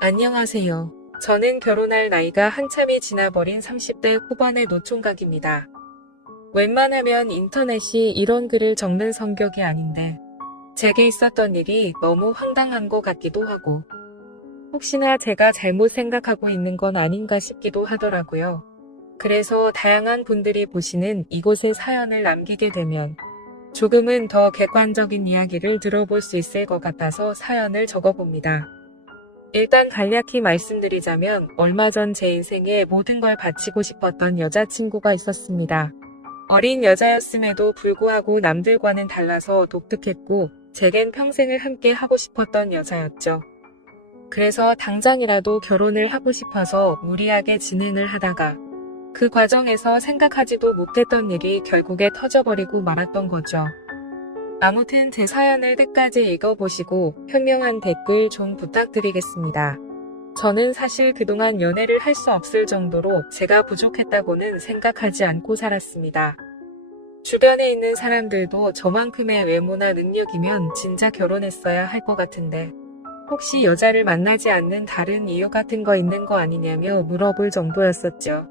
안녕하세요. 저는 결혼할 나이가 한참이 지나버린 30대 후반의 노총각입니다. 웬만하면 인터넷이 이런 글을 적는 성격이 아닌데 제게 있었던 일이 너무 황당한 것 같기도 하고 혹시나 제가 잘못 생각하고 있는 건 아닌가 싶기도 하더라고요. 그래서 다양한 분들이 보시는 이곳에 사연을 남기게 되면 조금은 더 객관적인 이야기를 들어볼 수 있을 것 같아서 사연을 적어봅니다. 일단 간략히 말씀드리자면 얼마 전 제 인생에 모든 걸 바치고 싶었던 여자친구가 있었습니다. 어린 여자였음에도 불구하고 남들과는 달라서 독특했고 제겐 평생을 함께 하고 싶었던 여자였죠. 그래서 당장이라도 결혼을 하고 싶어서 무리하게 진행을 하다가 그 과정에서 생각하지도 못했던 일이 결국에 터져버리고 말았던 거죠. 아무튼 제 사연을 끝까지 읽어보시고 현명한 댓글 좀 부탁드리겠습니다. 저는 사실 그동안 연애를 할 수 없을 정도로 제가 부족했다고는 생각하지 않고 살았습니다. 주변에 있는 사람들도 저만큼의 외모나 능력이면 진짜 결혼했어야 할 것 같은데 혹시 여자를 만나지 않는 다른 이유 같은 거 있는 거 아니냐며 물어볼 정도였었죠.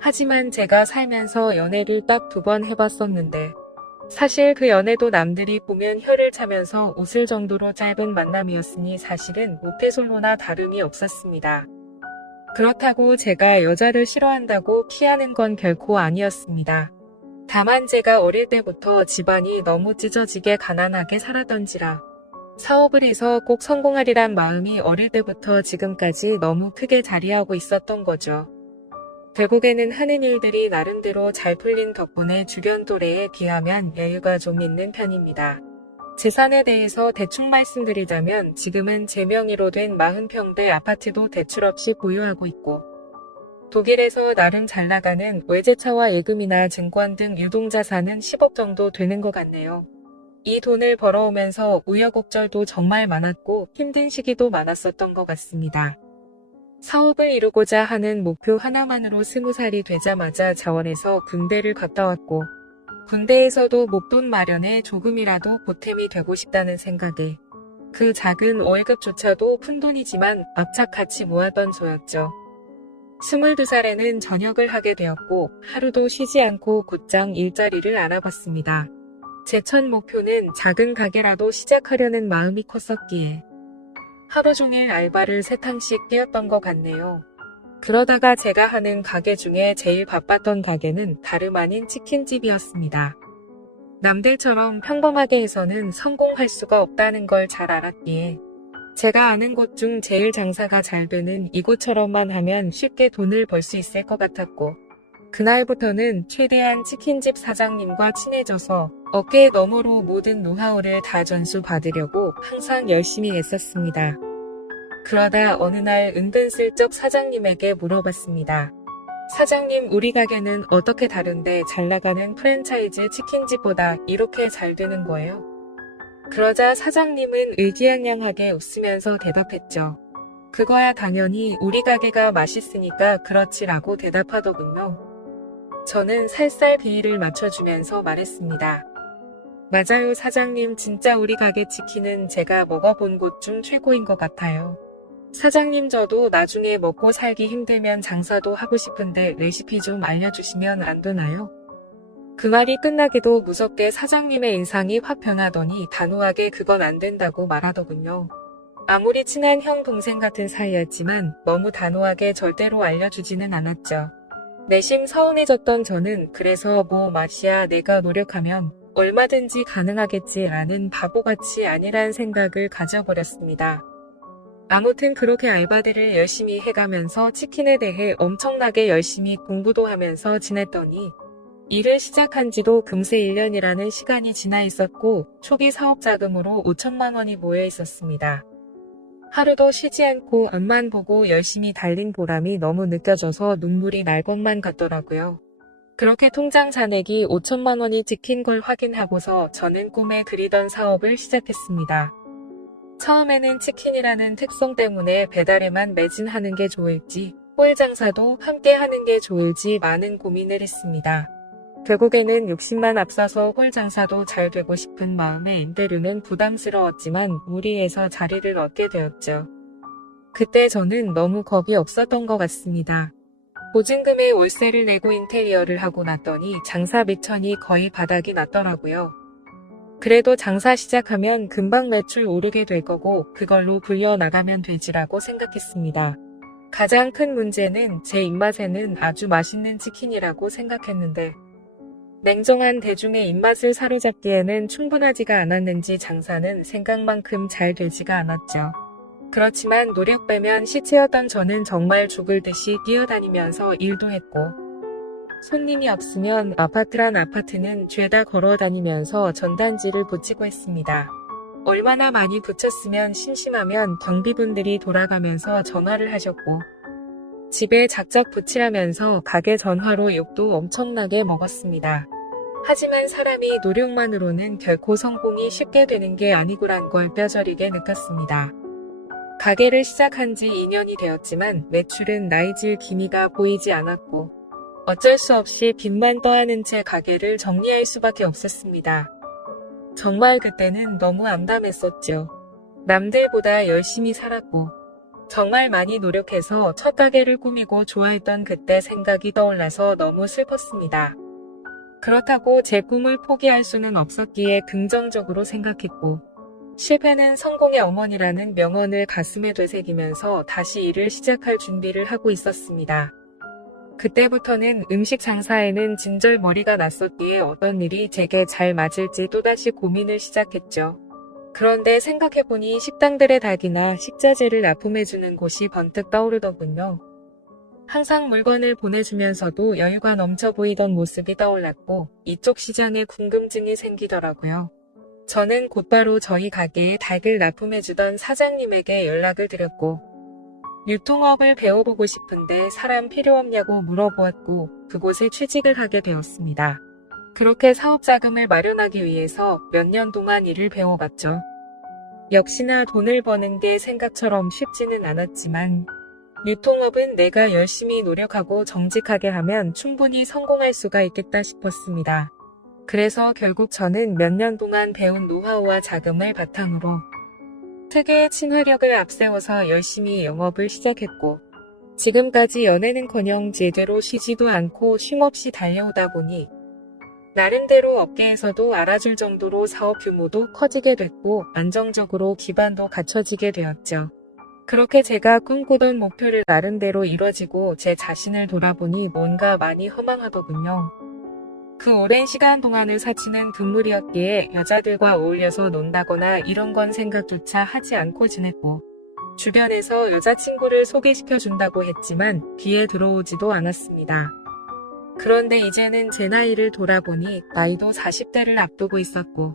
하지만 제가 살면서 연애를 딱 2번 해봤었는데 사실 그 연애도 남들이 보면 혀를 차면서 웃을 정도로 짧은 만남이었으니 사실은 모태솔로나 다름이 없었습니다. 그렇다고 제가 여자를 싫어한다고 피하는 건 결코 아니었습니다. 다만 제가 어릴 때부터 집안이 너무 찢어지게 가난하게 살았던지라 사업을 해서 꼭 성공하리란 마음이 어릴 때부터 지금까지 너무 크게 자리하고 있었던 거죠. 결국에는 하는 일들이 나름대로 잘 풀린 덕분에 주변 또래에 비하면 여유가 좀 있는 편입니다. 재산에 대해서 대충 말씀드리자면 지금은 제 명의로 된 40평대 아파트도 대출 없이 보유하고 있고 독일에서 나름 잘 나가는 외제차와 예금이나 증권 등 유동자산은 10억 정도 되는 것 같네요. 이 돈을 벌어오면서 우여곡절도 정말 많았고 힘든 시기도 많았었던 것 같습니다. 사업을 이루고자 하는 목표 하나만으로 20살이 되자마자 자원해서 군대를 갔다 왔고 군대에서도 목돈 마련에 조금이라도 보탬이 되고 싶다는 생각에 그 작은 월급조차도 푼돈이지만 악착같이 모아던 저였죠. 22살에는 전역을 하게 되었고 하루도 쉬지 않고 곧장 일자리를 알아봤습니다. 제 첫 목표는 작은 가게라도 시작하려는 마음이 컸었기에 하루 종일 알바를 3탕씩 뛰었던 것 같네요. 그러다가 제가 하는 가게 중에 제일 바빴던 가게는 다름 아닌 치킨집이었습니다. 남들처럼 평범하게 해서는 성공할 수가 없다는 걸 잘 알았기에 제가 아는 곳 중 제일 장사가 잘 되는 이곳처럼만 하면 쉽게 돈을 벌 수 있을 것 같았고 그날부터는 최대한 치킨집 사장님과 친해져서 어깨 너머로 모든 노하우를 다 전수받으려고 항상 열심히 애썼습니다. 그러다 어느 날 은근슬쩍 사장님에게 물어봤습니다. 사장님, 우리 가게는 어떻게 다른데 잘 나가는 프랜차이즈 치킨집보다 이렇게 잘 되는 거예요? 그러자 사장님은 의기양양하게 웃으면서 대답했죠. 그거야 당연히 우리 가게가 맛있으니까 그렇지라고 대답하더군요. 저는 살살 비위를 맞춰주면서 말했습니다. 맞아요, 사장님. 진짜 우리 가게 치킨은 제가 먹어본 곳 중 최고인 것 같아요. 사장님, 저도 나중에 먹고 살기 힘들면 장사도 하고 싶은데 레시피 좀 알려주시면 안 되나요? 그 말이 끝나기도 무섭게 사장님의 인상이 확 변하더니 단호하게 그건 안 된다고 말하더군요. 아무리 친한 형 동생 같은 사이였지만 너무 단호하게 절대로 알려주지는 않았죠. 내심 서운해졌던 저는 그래서 뭐 맛이야, 내가 노력하면 얼마든지 가능하겠지라는 바보같이 아니란 생각을 가져버렸습니다. 아무튼 그렇게 알바들을 열심히 해가면서 치킨에 대해 엄청나게 열심히 공부도 하면서 지냈더니 일을 시작한 지도 금세 1년이라는 시간이 지나 있었고 초기 사업 자금으로 5천만 원이 모여 있었습니다. 하루도 쉬지 않고 앞만 보고 열심히 달린 보람이 너무 느껴져서 눈물이 날 것만 같더라고요. 그렇게 통장 잔액이 5천만 원이 찍힌 걸 확인하고서 저는 꿈에 그리던 사업을 시작했습니다. 처음에는 치킨이라는 특성 때문에 배달에만 매진하는 게 좋을지 홀 장사도 함께 하는 게 좋을지 많은 고민을 했습니다. 결국에는 60만 앞서서 홀 장사도 잘 되고 싶은 마음에 임대료는 부담스러웠지만 무리해서 자리를 얻게 되었죠. 그때 저는 너무 겁이 없었던 것 같습니다. 보증금에 월세를 내고 인테리어를 하고 났더니 장사 미천이 거의 바닥이 났더라고요. 그래도 장사 시작하면 금방 매출 오르게 될 거고 그걸로 불려나가면 되지라고 생각했습니다. 가장 큰 문제는 제 입맛에는 아주 맛있는 치킨이라고 생각했는데 냉정한 대중의 입맛을 사로잡기에는 충분하지가 않았는지 장사는 생각만큼 잘 되지가 않았죠. 그렇지만 노력 빼면 시체였던 저는 정말 죽을 듯이 뛰어다니면서 일도 했고 손님이 없으면 아파트란 아파트는 죄다 걸어다니면서 전단지를 붙이고 했습니다. 얼마나 많이 붙였으면 심심하면 경비분들이 돌아가면서 전화를 하셨고 집에 작작 붙이라면서 가게 전화로 욕도 엄청나게 먹었습니다. 하지만 사람이 노력만으로는 결코 성공이 쉽게 되는 게 아니구란 걸 뼈저리게 느꼈습니다. 가게를 시작한 지 2년이 되었지만 매출은 나이질 기미가 보이지 않았고 어쩔 수 없이 빚만 떠안은 채 가게를 정리할 수밖에 없었습니다. 정말 그때는 너무 암담했었죠. 남들보다 열심히 살았고 정말 많이 노력해서 첫 가게를 꾸미고 좋아했던 그때 생각이 떠올라서 너무 슬펐습니다. 그렇다고 제 꿈을 포기할 수는 없었기에 긍정적으로 생각했고 실패는 성공의 어머니라는 명언을 가슴에 되새기면서 다시 일을 시작할 준비를 하고 있었습니다. 그때부터는 음식 장사에는 진절머리가 났었기에 어떤 일이 제게 잘 맞을지 또다시 고민을 시작했죠. 그런데 생각해보니 식당들의 닭이나 식자재를 납품해주는 곳이 번뜩 떠오르더군요. 항상 물건을 보내주면서도 여유가 넘쳐 보이던 모습이 떠올랐고 이쪽 시장에 궁금증이 생기더라고요. 저는 곧바로 저희 가게에 닭을 납품해주던 사장님에게 연락을 드렸고 유통업을 배워보고 싶은데 사람 필요 없냐고 물어보았고 그곳에 취직을 하게 되었습니다. 그렇게 사업 자금을 마련하기 위해서 몇 년 동안 일을 배워봤죠. 역시나 돈을 버는 게 생각처럼 쉽지는 않았지만 유통업은 내가 열심히 노력하고 정직하게 하면 충분히 성공할 수가 있겠다 싶었습니다. 그래서 결국 저는 몇 년 동안 배운 노하우와 자금을 바탕으로 특유의 친화력을 앞세워서 열심히 영업을 시작했고 지금까지 연애는커녕 제대로 쉬지도 않고 쉼없이 달려오다 보니 나름대로 업계에서도 알아줄 정도로 사업 규모도 커지게 됐고 안정적으로 기반도 갖춰지게 되었죠. 그렇게 제가 꿈꾸던 목표를 나름대로 이뤄지고 제 자신을 돌아보니 뭔가 많이 허망하더군요. 그 오랜 시간 동안을 사치는 금물이었기에 여자들과 어울려서 논다거나 이런 건 생각조차 하지 않고 지냈고 주변에서 여자친구를 소개시켜준다고 했지만 귀에 들어오지도 않았습니다. 그런데 이제는 제 나이를 돌아보니 나이도 40대를 앞두고 있었고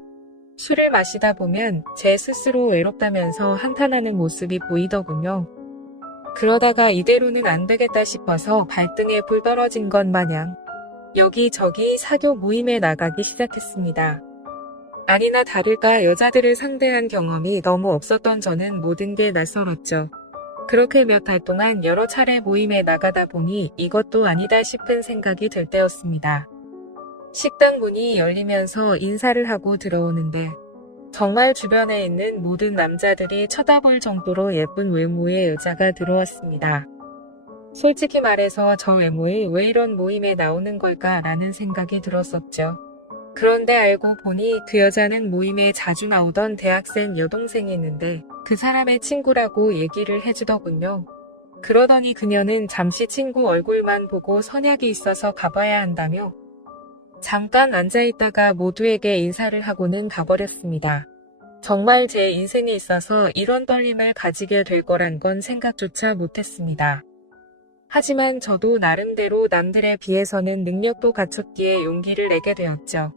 술을 마시다 보면 제 스스로 외롭다면서 한탄하는 모습이 보이더군요. 그러다가 이대로는 안 되겠다 싶어서 발등에 불 떨어진 것 마냥 여기저기 사교 모임에 나가기 시작했습니다. 아니나 다를까 여자들을 상대한 경험이 너무 없었던 저는 모든 게 낯설었죠. 그렇게 몇 달 동안 여러 차례 모임에 나가다 보니 이것도 아니다 싶은 생각이 들 때였습니다. 식당 문이 열리면서 인사를 하고 들어오는데 정말 주변에 있는 모든 남자들이 쳐다볼 정도로 예쁜 외모의 여자가 들어왔습니다. 솔직히 말해서 저 외모에 왜 이런 모임에 나오는 걸까라는 생각이 들었었죠. 그런데 알고 보니 그 여자는 모임에 자주 나오던 대학생 여동생이 있는데 그 사람의 친구라고 얘기를 해주더군요. 그러더니 그녀는 잠시 친구 얼굴만 보고 선약이 있어서 가봐야 한다며 잠깐 앉아있다가 모두에게 인사를 하고는 가버렸습니다. 정말 제 인생에 있어서 이런 떨림을 가지게 될 거란 건 생각조차 못했습니다. 하지만 저도 나름대로 남들에 비해서는 능력도 갖췄기에 용기를 내게 되었죠.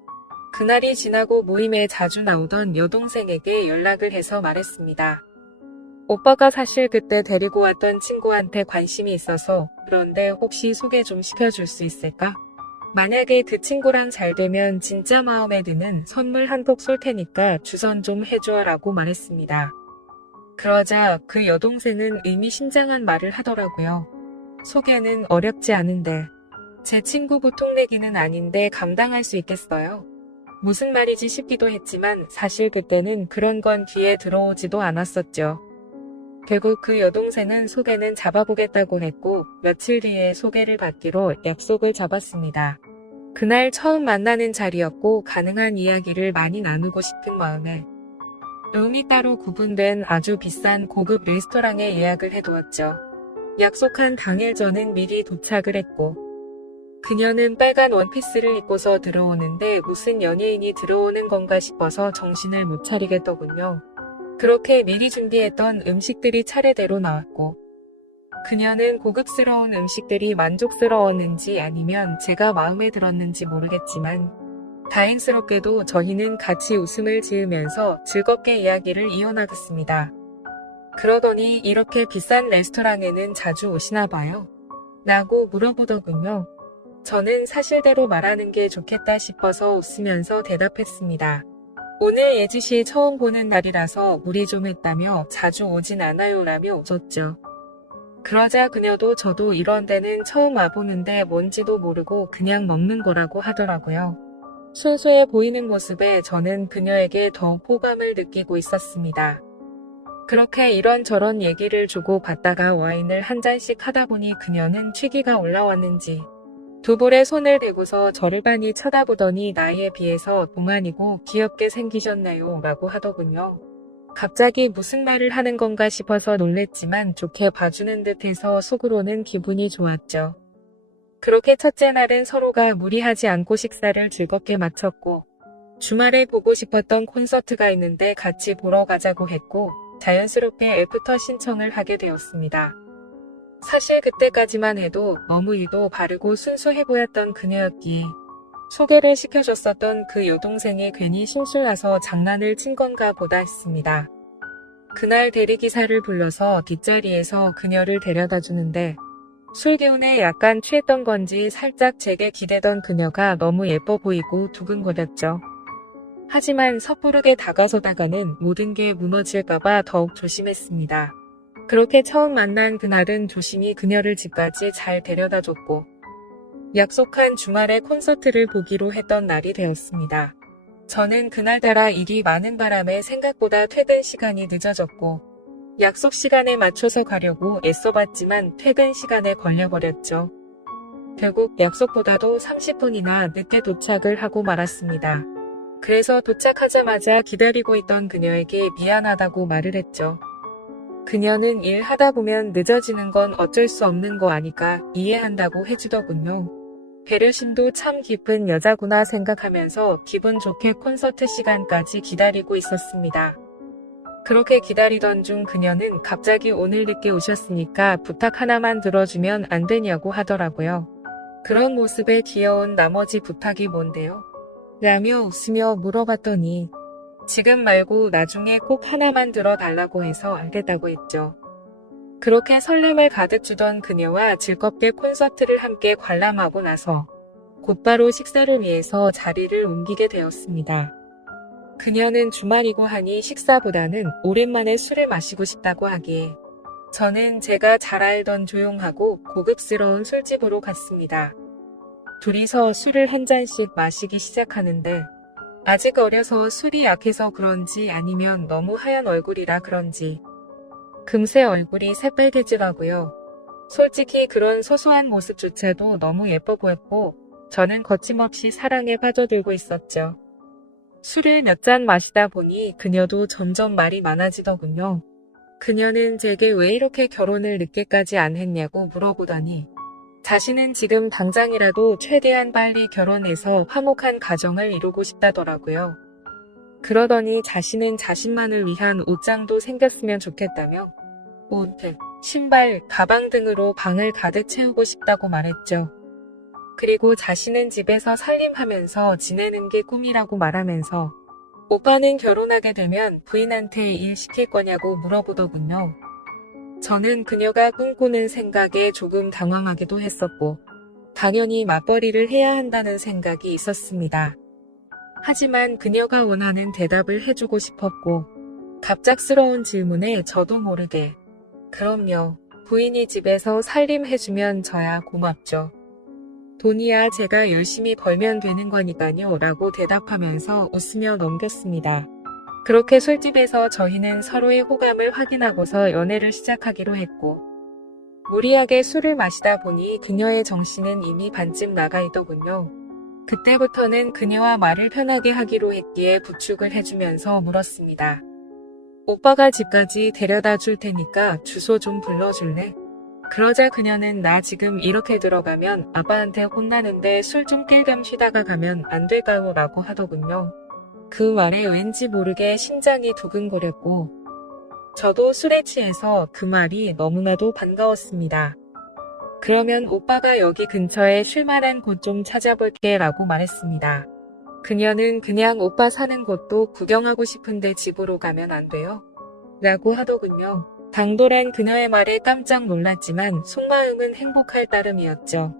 그날이 지나고 모임에 자주 나오던 여동생에게 연락을 해서 말했습니다. 오빠가 사실 그때 데리고 왔던 친구한테 관심이 있어서 그런데 혹시 소개 좀 시켜줄 수 있을까? 만약에 그 친구랑 잘 되면 진짜 마음에 드는 선물 한 톡 쏠 테니까 주선 좀 해줘 라고 말했습니다. 그러자 그 여동생은 의미심장한 말을 하더라고요. 소개는 어렵지 않은데 제 친구 보통 내기는 아닌데 감당할 수 있겠어요? 무슨 말이지 싶기도 했지만 사실 그때는 그런 건 귀에 들어오지도 않았었죠. 결국 그 여동생은 소개는 잡아보겠다고 했고 며칠 뒤에 소개를 받기로 약속을 잡았습니다. 그날 처음 만나는 자리였고 가능한 이야기를 많이 나누고 싶은 마음에 룸이 따로 구분된 아주 비싼 고급 레스토랑에 예약을 해두었죠. 약속한 당일 저는 미리 도착을 했고 그녀는 빨간 원피스를 입고서 들어오는데 무슨 연예인이 들어오는 건가 싶어서 정신을 못 차리겠더군요. 그렇게 미리 준비했던 음식들이 차례대로 나왔고 그녀는 고급스러운 음식들이 만족스러웠는지 아니면 제가 마음에 들었는지 모르겠지만 다행스럽게도 저희는 같이 웃음을 지으면서 즐겁게 이야기를 이어나갔습니다. 그러더니 이렇게 비싼 레스토랑에는 자주 오시나 봐요? 라고 물어보더군요. 저는 사실대로 말하는 게 좋겠다 싶어서 웃으면서 대답했습니다. 오늘 예지씨 처음 보는 날이라서 무리 좀 했다며 자주 오진 않아요 라며 웃었죠. 그러자 그녀도 저도 이런 데는 처음 와보는데 뭔지도 모르고 그냥 먹는 거라고 하더라고요. 순수해 보이는 모습에 저는 그녀에게 더욱 호감을 느끼고 있었습니다. 그렇게 이런저런 얘기를 주고받다가 와인을 한 잔씩 하다 보니 그녀는 취기가 올라왔는지 두 볼에 손을 대고서 저를 빤히 쳐다보더니 나이에 비해서 동안이고 귀엽게 생기셨나요? 라고 하더군요. 갑자기 무슨 말을 하는 건가 싶어서 놀랬지만 좋게 봐주는 듯해서 속으로는 기분이 좋았죠. 그렇게 첫째 날은 서로가 무리하지 않고 식사를 즐겁게 마쳤고 주말에 보고 싶었던 콘서트가 있는데 같이 보러 가자고 했고 자연스럽게 애프터 신청을 하게 되었습니다. 사실 그때까지만 해도 너무 일도 바르고 순수해 보였던 그녀였기에 소개를 시켜줬었던 그 여동생이 괜히 심술나서 장난을 친 건가 보다 했습니다. 그날 대리기사를 불러서 뒷자리에서 그녀를 데려다 주는데 술 기운에 약간 취했던 건지 살짝 제게 기대던 그녀가 너무 예뻐 보이고 두근거렸죠. 하지만 섣부르게 다가서다가는 모든 게 무너질까봐 더욱 조심했습니다. 그렇게 처음 만난 그날은 조심히 그녀를 집까지 잘 데려다 줬고 약속한 주말에 콘서트를 보기로 했던 날이 되었습니다. 저는 그날따라 일이 많은 바람에 생각보다 퇴근 시간이 늦어졌고 약속 시간에 맞춰서 가려고 애써봤지만 퇴근 시간에 걸려버렸죠. 결국 약속보다도 30분이나 늦게 도착을 하고 말았습니다. 그래서 도착하자마자 기다리고 있던 그녀에게 미안하다고 말을 했죠. 그녀는 일하다 보면 늦어지는 건 어쩔 수 없는 거 아니까 이해한다고 해주더군요. 배려심도 참 깊은 여자구나 생각하면서 기분 좋게 콘서트 시간까지 기다리고 있었습니다. 그렇게 기다리던 중 그녀는 갑자기 오늘 늦게 오셨으니까 부탁 하나만 들어주면 안 되냐고 하더라고요. 그런 모습에 귀여운 나머지 부탁이 뭔데요? 라며 웃으며 물어봤더니 지금 말고 나중에 꼭 하나만 들어달라고 해서 알겠다고 했죠. 그렇게 설렘을 가득 주던 그녀와 즐겁게 콘서트를 함께 관람하고 나서 곧바로 식사를 위해서 자리를 옮기게 되었습니다. 그녀는 주말이고 하니 식사보다는 오랜만에 술을 마시고 싶다고 하기에 저는 제가 잘 알던 조용하고 고급스러운 술집으로 갔습니다. 둘이서 술을 한 잔씩 마시기 시작하는데 아직 어려서 술이 약해서 그런지 아니면 너무 하얀 얼굴이라 그런지 금세 얼굴이 새빨개지더라고요. 솔직히 그런 소소한 모습조차도 너무 예뻐 보였고 저는 거침없이 사랑에 빠져들고 있었죠. 술을 몇 잔 마시다 보니 그녀도 점점 말이 많아지더군요. 그녀는 제게 왜 이렇게 결혼을 늦게까지 안 했냐고 물어보더니 자신은 지금 당장이라도 최대한 빨리 결혼해서 화목한 가정을 이루고 싶다더라고요. 그러더니 자신은 자신만을 위한 옷장도 생겼으면 좋겠다며 옷, 신발, 가방 등으로 방을 가득 채우고 싶다고 말했죠. 그리고 자신은 집에서 살림하면서 지내는 게 꿈이라고 말하면서 오빠는 결혼하게 되면 부인한테 일 시킬 거냐고 물어보더군요. 저는 그녀가 꿈꾸는 생각에 조금 당황하기도 했었고 당연히 맞벌이를 해야 한다는 생각이 있었습니다. 하지만 그녀가 원하는 대답을 해주고 싶었고 갑작스러운 질문에 저도 모르게 그럼요. 부인이 집에서 살림해주면 저야 고맙죠. 돈이야 제가 열심히 벌면 되는 거니까요 라고 대답하면서 웃으며 넘겼습니다. 그렇게 술집에서 저희는 서로의 호감을 확인하고서 연애를 시작하기로 했고 무리하게 술을 마시다 보니 그녀의 정신은 이미 반쯤 나가 있더군요. 그때부터는 그녀와 말을 편하게 하기로 했기에 부축을 해주면서 물었습니다. 오빠가 집까지 데려다 줄 테니까 주소 좀 불러줄래? 그러자 그녀는 나 지금 이렇게 들어가면 아빠한테 혼나는데 술 좀 깰 겸 쉬다가 가면 안 될까요? 라고 하더군요. 그 말에 왠지 모르게 심장이 두근거렸고 저도 술에 취해서 그 말이 너무나도 반가웠습니다. 그러면 오빠가 여기 근처에 쉴만한 곳 좀 찾아볼게 라고 말했습니다. 그녀는 그냥 오빠 사는 곳도 구경하고 싶은데 집으로 가면 안 돼요? 라고 하더군요. 당돌한 그녀의 말에 깜짝 놀랐지만 속마음은 행복할 따름이었죠.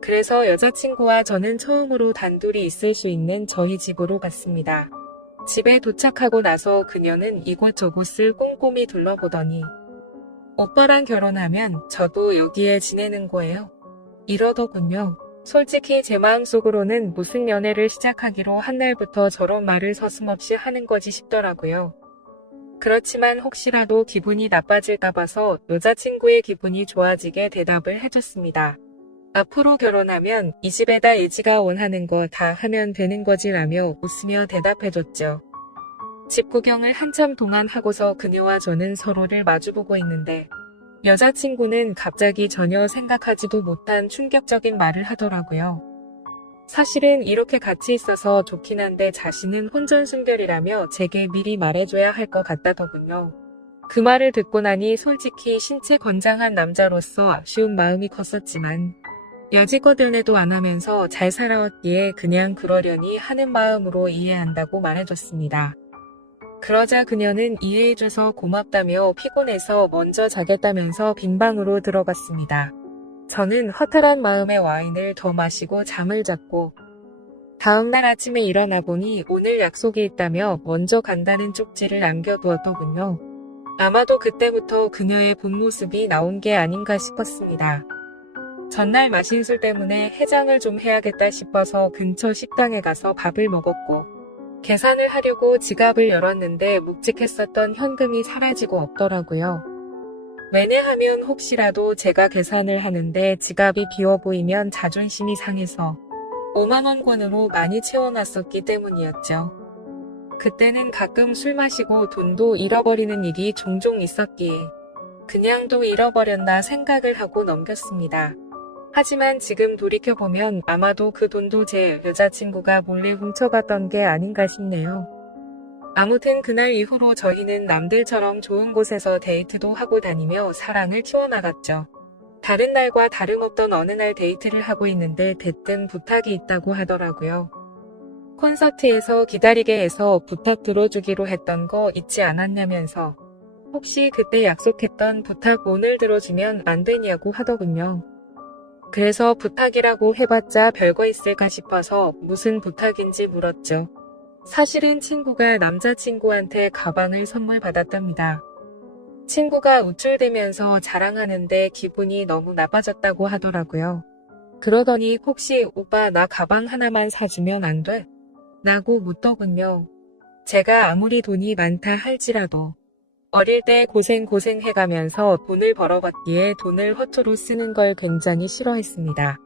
그래서 여자친구와 저는 처음으로 단둘이 있을 수 있는 저희 집으로 갔습니다. 집에 도착하고 나서 그녀는 이곳저곳을 꼼꼼히 둘러보더니 오빠랑 결혼하면 저도 여기에 지내는 거예요. 이러더군요. 솔직히 제 마음속으로는 무슨 연애를 시작하기로 한 날부터 저런 말을 서슴없이 하는 거지 싶더라고요. 그렇지만 혹시라도 기분이 나빠질까 봐서 여자친구의 기분이 좋아지게 대답을 해줬습니다. 앞으로 결혼하면 이 집에다 예지가 원하는 거 다 하면 되는 거지라며 웃으며 대답해줬죠. 집 구경을 한참 동안 하고서 그녀와 저는 서로를 마주보고 있는데 여자친구는 갑자기 전혀 생각하지도 못한 충격적인 말을 하더라고요. 사실은 이렇게 같이 있어서 좋긴 한데 자신은 혼전순결이라며 제게 미리 말해줘야 할 것 같다더군요. 그 말을 듣고 나니 솔직히 신체 건장한 남자로서 아쉬운 마음이 컸었지만 여지껏 연애도 안 하면서 잘 살아왔기에 그냥 그러려니 하는 마음으로 이해한다고 말해줬습니다. 그러자 그녀는 이해해줘서 고맙다며 피곤해서 먼저 자겠다면서 빈방으로 들어갔습니다. 저는 허탈한 마음에 와인을 더 마시고 잠을 잤고 다음날 아침에 일어나 보니 오늘 약속이 있다며 먼저 간다는 쪽지를 남겨두었더군요. 아마도 그때부터 그녀의 본 모습이 나온 게 아닌가 싶었습니다. 전날 마신 술 때문에 해장을 좀 해야겠다 싶어서 근처 식당에 가서 밥을 먹었고 계산을 하려고 지갑을 열었는데 묵직했었던 현금이 사라지고 없더라고요. 왜냐하면 혹시라도 제가 계산을 하는데 지갑이 비어 보이면 자존심이 상해서 5만원권으로 많이 채워놨었기 때문이었죠. 그때는 가끔 술 마시고 돈도 잃어버리는 일이 종종 있었기에 그냥 또 잃어버렸나 생각을 하고 넘겼습니다. 하지만 지금 돌이켜보면 아마도 그 돈도 제 여자친구가 몰래 훔쳐갔던 게 아닌가 싶네요. 아무튼 그날 이후로 저희는 남들처럼 좋은 곳에서 데이트도 하고 다니며 사랑을 키워나갔죠. 다른 날과 다름없던 어느 날 데이트를 하고 있는데 대뜸 부탁이 있다고 하더라고요. 콘서트에서 기다리게 해서 부탁 들어주기로 했던 거 잊지 않았냐면서 혹시 그때 약속했던 부탁 오늘 들어주면 안 되냐고 하더군요. 그래서 부탁이라고 해봤자 별거 있을까 싶어서 무슨 부탁인지 물었죠. 사실은 친구가 남자친구한테 가방을 선물 받았답니다. 친구가 우쭐대면서 자랑하는데 기분이 너무 나빠졌다고 하더라고요. 그러더니 혹시 오빠 나 가방 하나만 사주면 안 돼? 라고 묻더군요. 제가 아무리 돈이 많다 할지라도 어릴 때 고생해가면서 돈을 벌어봤기에 돈을 허투루 쓰는 걸 굉장히 싫어했습니다.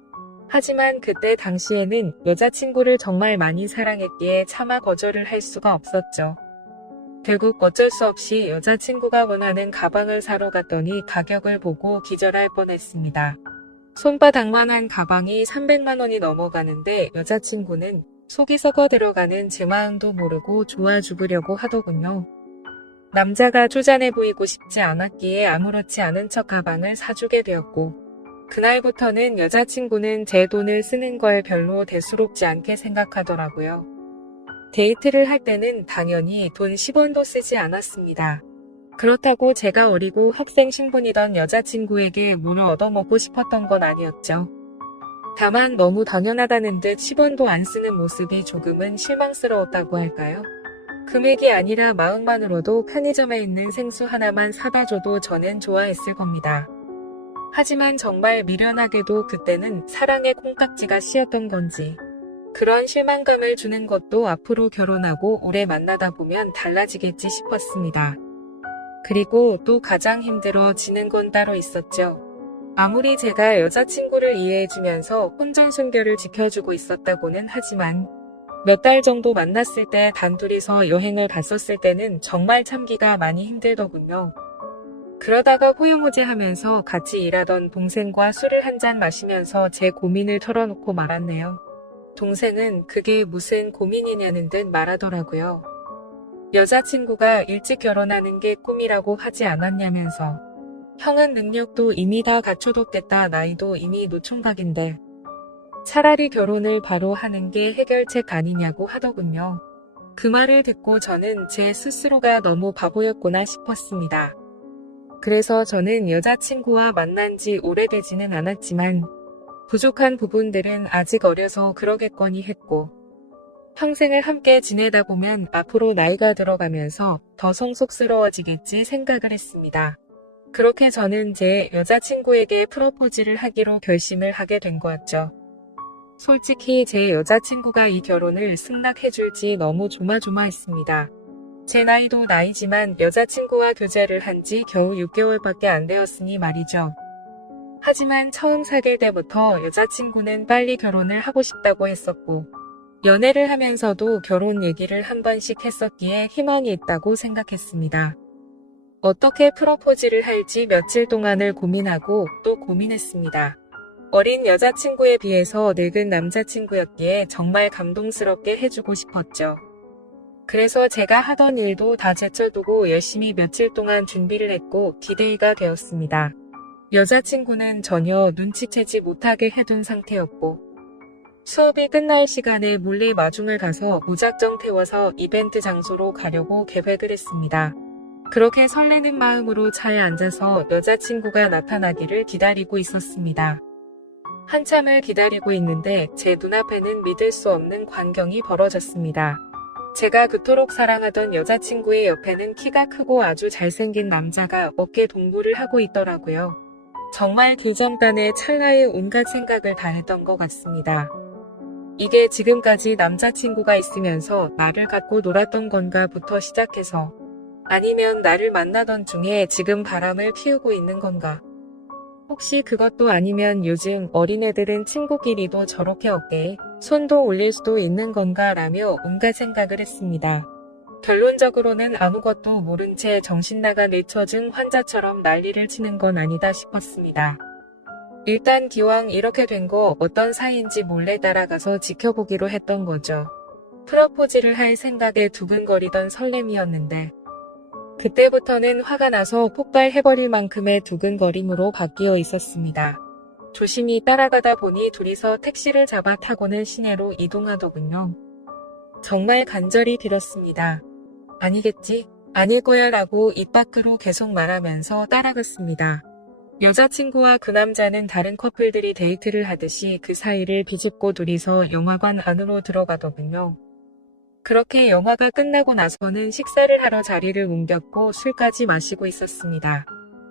하지만 그때 당시에는 여자친구를 정말 많이 사랑했기에 차마 거절을 할 수가 없었죠. 결국 어쩔 수 없이 여자친구가 원하는 가방을 사러 갔더니 가격을 보고 기절할 뻔했습니다. 손바닥만한 가방이 300만 원이 넘어가는데 여자친구는 속이 썩어 들어가는 제 마음도 모르고 좋아 죽으려고 하더군요. 남자가 쪼잔해 보이고 싶지 않았기에 아무렇지 않은 척 가방을 사주게 되었고 그날부터는 여자친구는 제 돈을 쓰는 걸 별로 대수롭지 않게 생각하더라고요. 데이트를 할 때는 당연히 돈 10원도 쓰지 않았습니다. 그렇다고 제가 어리고 학생 신분이던 여자친구에게 뭘 얻어먹고 싶었던 건 아니었죠. 다만 너무 당연하다는 듯 10원도 안 쓰는 모습이 조금은 실망스러웠다고 할까요? 금액이 아니라 마음만으로도 편의점에 있는 생수 하나만 사다 줘도 저는 좋아했을 겁니다. 하지만 정말 미련하게도 그때는 사랑의 콩깍지가 씌었던 건지 그런 실망감을 주는 것도 앞으로 결혼하고 오래 만나다 보면 달라지겠지 싶었습니다. 그리고 또 가장 힘들어지는 건 따로 있었죠. 아무리 제가 여자친구를 이해해주면서 혼전순결을 지켜주고 있었다고는 하지만 몇 달 정도 만났을 때 단둘이서 여행을 갔었을 때는 정말 참기가 많이 힘들더군요. 그러다가 호요무제하면서 같이 일하던 동생과 술을 한잔 마시면서 제 고민을 털어놓고 말았네요. 동생은 그게 무슨 고민이냐는 듯 말하더라고요. 여자친구가 일찍 결혼하는 게 꿈이라고 하지 않았냐면서 형은 능력도 이미 다 갖춰뒀겠다. 나이도 이미 노총각인데 차라리 결혼을 바로 하는 게 해결책 아니냐고 하더군요. 그 말을 듣고 저는 제 스스로가 너무 바보였구나 싶었습니다. 그래서 저는 여자친구와 만난 지 오래되지는 않았지만 부족한 부분들은 아직 어려서 그러겠거니 했고 평생을 함께 지내다 보면 앞으로 나이가 들어가면서 더 성숙스러워지겠지 생각을 했습니다. 그렇게 저는 제 여자친구에게 프로포즈를 하기로 결심을 하게 된 거였죠. 솔직히 제 여자친구가 이 결혼을 승낙해줄지 너무 조마조마했습니다. 제 나이도 나이지만 여자친구와 교제를 한 지 겨우 6개월밖에 안 되었으니 말이죠. 하지만 처음 사귈 때부터 여자친구는 빨리 결혼을 하고 싶다고 했었고 연애를 하면서도 결혼 얘기를 한 번씩 했었기에 희망이 있다고 생각했습니다. 어떻게 프로포즈를 할지 며칠 동안을 고민하고 또 고민했습니다. 어린 여자친구에 비해서 늙은 남자친구였기에 정말 감동스럽게 해주고 싶었죠. 그래서 제가 하던 일도 다 제쳐두고 열심히 며칠 동안 준비를 했고 디데이가 되었습니다. 여자친구는 전혀 눈치채지 못하게 해둔 상태였고 수업이 끝날 시간에 몰래 마중을 가서 무작정 태워서 이벤트 장소로 가려고 계획을 했습니다. 그렇게 설레는 마음으로 차에 앉아서 여자친구가 나타나기를 기다리고 있었습니다. 한참을 기다리고 있는데 제 눈앞에는 믿을 수 없는 광경이 벌어졌습니다. 제가 그토록 사랑하던 여자친구의 옆에는 키가 크고 아주 잘생긴 남자가 어깨 동무를 하고 있더라고요. 정말 그 전단에 찰나에 온갖 생각을 다 했던 것 같습니다. 이게 지금까지 남자친구가 있으면서 나를 갖고 놀았던 건가부터 시작해서 아니면 나를 만나던 중에 지금 바람을 피우고 있는 건가? 혹시 그것도 아니면 요즘 어린애들은 친구끼리도 저렇게 어깨에 손도 올릴 수도 있는 건가 라며 온갖 생각을 했습니다. 결론적으로는 아무것도 모른 채 정신나간 뇌처증 환자처럼 난리를 치는 건 아니다 싶었습니다. 일단 기왕 이렇게 된 거 어떤 사이인지 몰래 따라가서 지켜보기로 했던 거죠. 프로포즈를 할 생각에 두근거리던 설렘이었는데 그때부터는 화가 나서 폭발해버릴 만큼의 두근거림으로 바뀌어 있었습니다. 조심히 따라가다 보니 둘이서 택시를 잡아 타고는 시내로 이동하더군요. 정말 간절히 빌었습니다. 아니겠지? 아닐 거야 라고 입 밖으로 계속 말하면서 따라갔습니다. 여자친구와 그 남자는 다른 커플들이 데이트를 하듯이 그 사이를 비집고 둘이서 영화관 안으로 들어가더군요. 그렇게 영화가 끝나고 나서는 식사를 하러 자리를 옮겼고 술까지 마시고 있었습니다.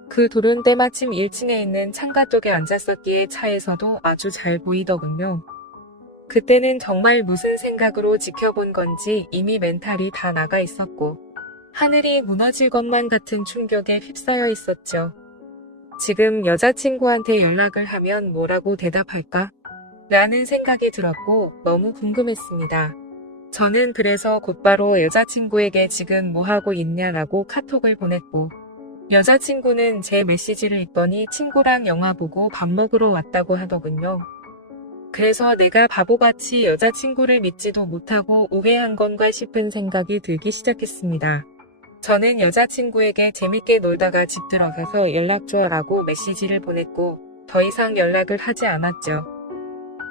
그 둘은 때마침 1층에 있는 창가 쪽에 앉았었기에 차에서도 아주 잘 보이더군요. 그때는 정말 무슨 생각으로 지켜본 건지 이미 멘탈이 다 나가 있었고 하늘이 무너질 것만 같은 충격에 휩싸여 있었죠. 지금 여자친구한테 연락을 하면 뭐라고 대답할까? 라는 생각이 들었고 너무 궁금했습니다. 저는 그래서 곧바로 여자친구에게 지금 뭐하고 있냐라고 카톡을 보냈고 여자친구는 제 메시지를 읽더니 친구랑 영화 보고 밥 먹으러 왔다고 하더군요. 그래서 내가 바보같이 여자친구를 믿지도 못하고 오해한 건가 싶은 생각이 들기 시작했습니다. 저는 여자친구에게 재밌게 놀다가 집 들어가서 연락 줘라고 메시지를 보냈고 더 이상 연락을 하지 않았죠.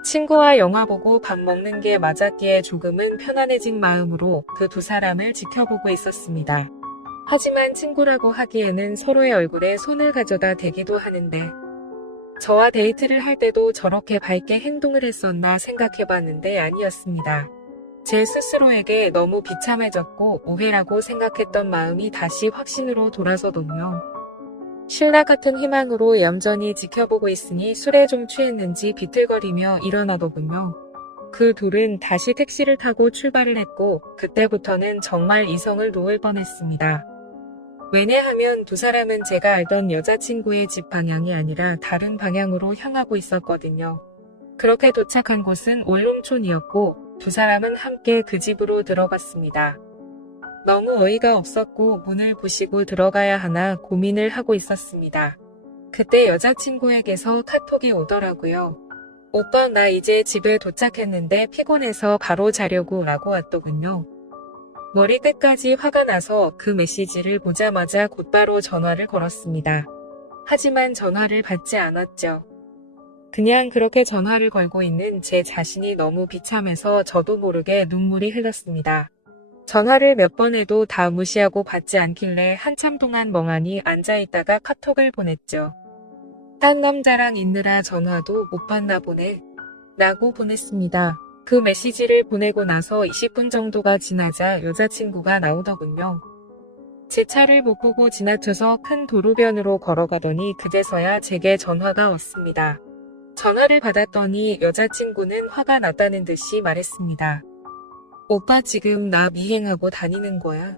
친구와 영화 보고 밥 먹는 게 맞았기에 조금은 편안해진 마음으로 그 두 사람을 지켜보고 있었습니다. 하지만 친구라고 하기에는 서로의 얼굴에 손을 가져다 대기도 하는데 저와 데이트를 할 때도 저렇게 밝게 행동을 했었나 생각해봤는데 아니었습니다. 제 스스로에게 너무 비참해졌고 오해라고 생각했던 마음이 다시 확신으로 돌아서더군요. 신라 같은 희망으로 얌전히 지켜보고 있으니 술에 좀 취했는지 비틀거리며 일어나더군요. 그 둘은 다시 택시를 타고 출발을 했고 그때부터는 정말 이성을 놓을 뻔했습니다. 왜냐하면 두 사람은 제가 알던 여자친구의 집 방향이 아니라 다른 방향으로 향하고 있었거든요. 그렇게 도착한 곳은 올롱촌이었고 두 사람은 함께 그 집으로 들어갔습니다. 너무 어이가 없었고 문을 부시고 들어가야 하나 고민을 하고 있었습니다. 그때 여자친구에게서 카톡이 오더라고요. 오빠 나 이제 집에 도착했는데 피곤해서 바로 자려고 라고 왔더군요. 머리 끝까지 화가 나서 그 메시지를 보자마자 곧바로 전화를 걸었습니다. 하지만 전화를 받지 않았죠. 그냥 그렇게 전화를 걸고 있는 제 자신이 너무 비참해서 저도 모르게 눈물이 흘렀습니다. 전화를 몇 번 해도 다 무시하고 받지 않길래 한참 동안 멍하니 앉아있다가 카톡을 보냈죠. 딴 남자랑 있느라 전화도 못 받나 보네 라고 보냈습니다. 그 메시지를 보내고 나서 20분 정도가 지나자 여자친구가 나오더군요. 제 차를 못 보고 지나쳐서 큰 도로변으로 걸어가더니 그제서야 제게 전화가 왔습니다. 전화를 받았더니 여자친구는 화가 났다는 듯이 말했습니다. 오빠 지금 나 미행하고 다니는 거야?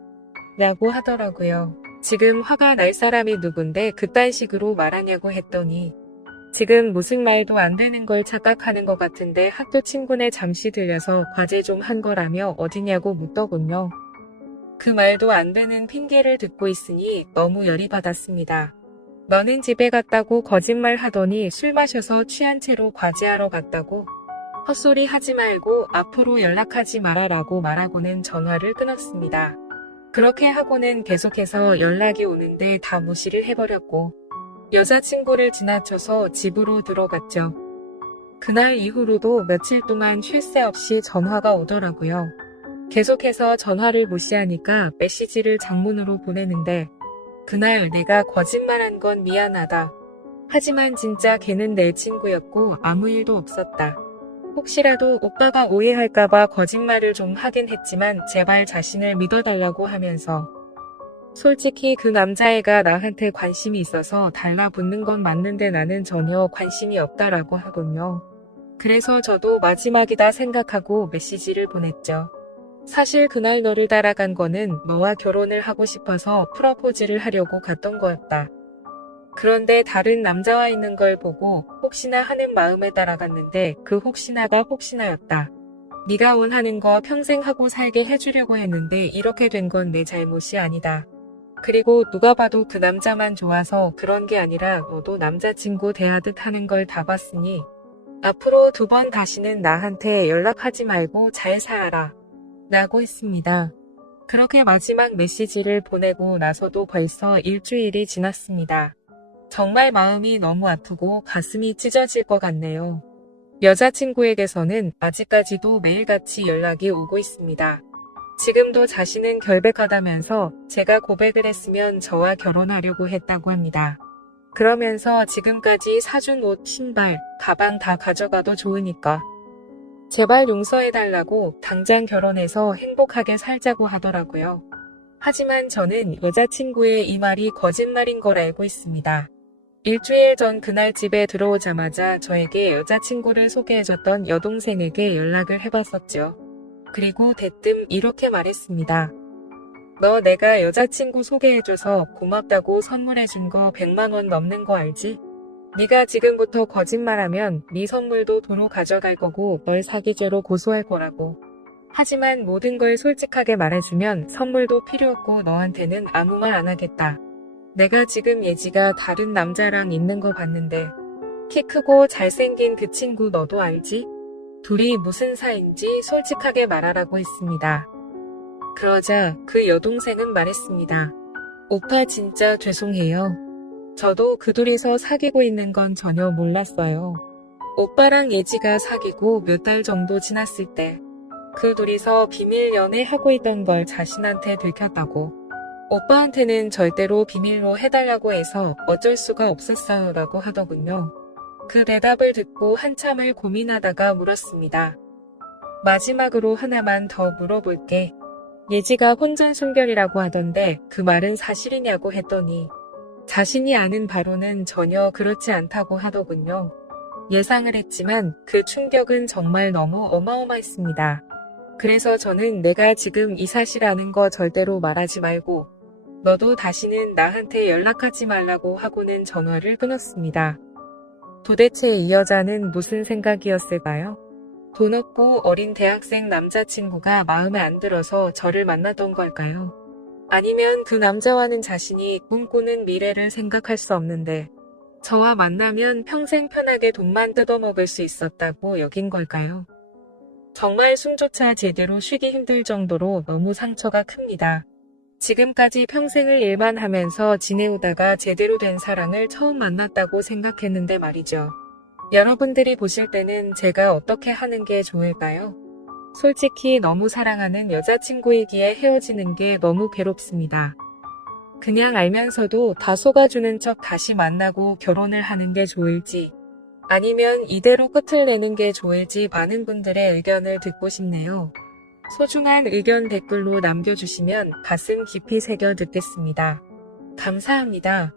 라고 하더라고요. 지금 화가 날 사람이 누군데 그딴 식으로 말하냐고 했더니 지금 무슨 말도 안 되는 걸 착각하는 것 같은데 학교 친구네 잠시 들려서 과제 좀 한 거라며 어디냐고 묻더군요. 그 말도 안 되는 핑계를 듣고 있으니 너무 열이 받았습니다. 너는 집에 갔다고 거짓말 하더니 술 마셔서 취한 채로 과제하러 갔다고? 헛소리 하지 말고 앞으로 연락하지 마라라고 말하고는 전화를 끊었습니다. 그렇게 하고는 계속해서 연락이 오는데 다 무시를 해버렸고 여자친구를 지나쳐서 집으로 들어갔죠. 그날 이후로도 며칠 동안 쉴 새 없이 전화가 오더라고요. 계속해서 전화를 무시하니까 메시지를 장문으로 보내는데 그날 내가 거짓말한 건 미안하다. 하지만 진짜 걔는 내 친구였고 아무 일도 없었다. 혹시라도 오빠가 오해할까봐 거짓말을 좀 하긴 했지만 제발 자신을 믿어달라고 하면서 솔직히 그 남자애가 나한테 관심이 있어서 달라붙는 건 맞는데 나는 전혀 관심이 없다라고 하군요. 그래서 저도 마지막이다 생각하고 메시지를 보냈죠. 사실 그날 너를 따라간 거는 너와 결혼을 하고 싶어서 프러포즈를 하려고 갔던 거였다. 그런데 다른 남자와 있는 걸 보고 혹시나 하는 마음에 따라갔는데 그 혹시나가 혹시나였다. 네가 원하는 거 평생 하고 살게 해주려고 했는데 이렇게 된 건 내 잘못이 아니다. 그리고 누가 봐도 그 남자만 좋아서 그런 게 아니라 너도 남자친구 대하듯 하는 걸 다 봤으니 앞으로 2번 다시는 나한테 연락하지 말고 잘 살아라. 라고 했습니다. 그렇게 마지막 메시지를 보내고 나서도 벌써 일주일이 지났습니다. 정말 마음이 너무 아프고 가슴이 찢어질 것 같네요. 여자친구에게서는 아직까지도 매일같이 연락이 오고 있습니다. 지금도 자신은 결백하다면서 제가 고백을 했으면 저와 결혼하려고 했다고 합니다. 그러면서 지금까지 사준 옷, 신발, 가방 다 가져가도 좋으니까 제발 용서해달라고 당장 결혼해서 행복하게 살자고 하더라고요. 하지만 저는 여자친구의 이 말이 거짓말인 걸 알고 있습니다. 일주일 전 그날 집에 들어오자마자 저에게 여자친구를 소개해줬던 여동생에게 연락을 해봤었죠. 그리고 대뜸 이렇게 말했습니다. 너 내가 여자친구 소개해줘서 고맙다고 선물해준 거 100만 원 넘는 거 알지? 네가 지금부터 거짓말하면 네 선물도 도로 가져갈 거고 널 사기죄로 고소할 거라고. 하지만 모든 걸 솔직하게 말해주면 선물도 필요 없고 너한테는 아무 말 안 하겠다. 내가 지금 예지가 다른 남자랑 있는 거 봤는데 키 크고 잘생긴 그 친구 너도 알지? 둘이 무슨 사이인지 솔직하게 말하라고 했습니다. 그러자 그 여동생은 말했습니다. 오빠 진짜 죄송해요. 저도 그 둘이서 사귀고 있는 건 전혀 몰랐어요. 오빠랑 예지가 사귀고 몇 달 정도 지났을 때 그 둘이서 비밀 연애하고 있던 걸 자신한테 들켰다고. 오빠한테는 절대로 비밀로 해달라고 해서 어쩔 수가 없었어요 라고 하더군요. 그 대답을 듣고 한참을 고민하다가 물었습니다. 마지막으로 하나만 더 물어볼게. 예지가 혼전순결이라고 하던데 그 말은 사실이냐고 했더니 자신이 아는 바로는 전혀 그렇지 않다고 하더군요. 예상을 했지만 그 충격은 정말 너무 어마어마했습니다. 그래서 저는 내가 지금 이 사실 아는 거 절대로 말하지 말고 너도 다시는 나한테 연락하지 말라고 하고는 전화를 끊었습니다. 도대체 이 여자는 무슨 생각이었을까요? 돈 없고 어린 대학생 남자친구가 마음에 안 들어서 저를 만나던 걸까요? 아니면 그 남자와는 자신이 꿈꾸는 미래를 생각할 수 없는데 저와 만나면 평생 편하게 돈만 뜯어먹을 수 있었다고 여긴 걸까요? 정말 숨조차 제대로 쉬기 힘들 정도로 너무 상처가 큽니다. 지금까지 평생을 일만 하면서 지내오다가 제대로 된 사랑을 처음 만났다고 생각했는데 말이죠. 여러분들이 보실 때는 제가 어떻게 하는 게 좋을까요? 솔직히 너무 사랑하는 여자친구이기에 헤어지는 게 너무 괴롭습니다. 그냥 알면서도 다 속아주는 척 다시 만나고 결혼을 하는 게 좋을지 아니면 이대로 끝을 내는 게 좋을지 많은 분들의 의견을 듣고 싶네요. 소중한 의견 댓글로 남겨주시면 가슴 깊이 새겨 듣겠습니다. 감사합니다.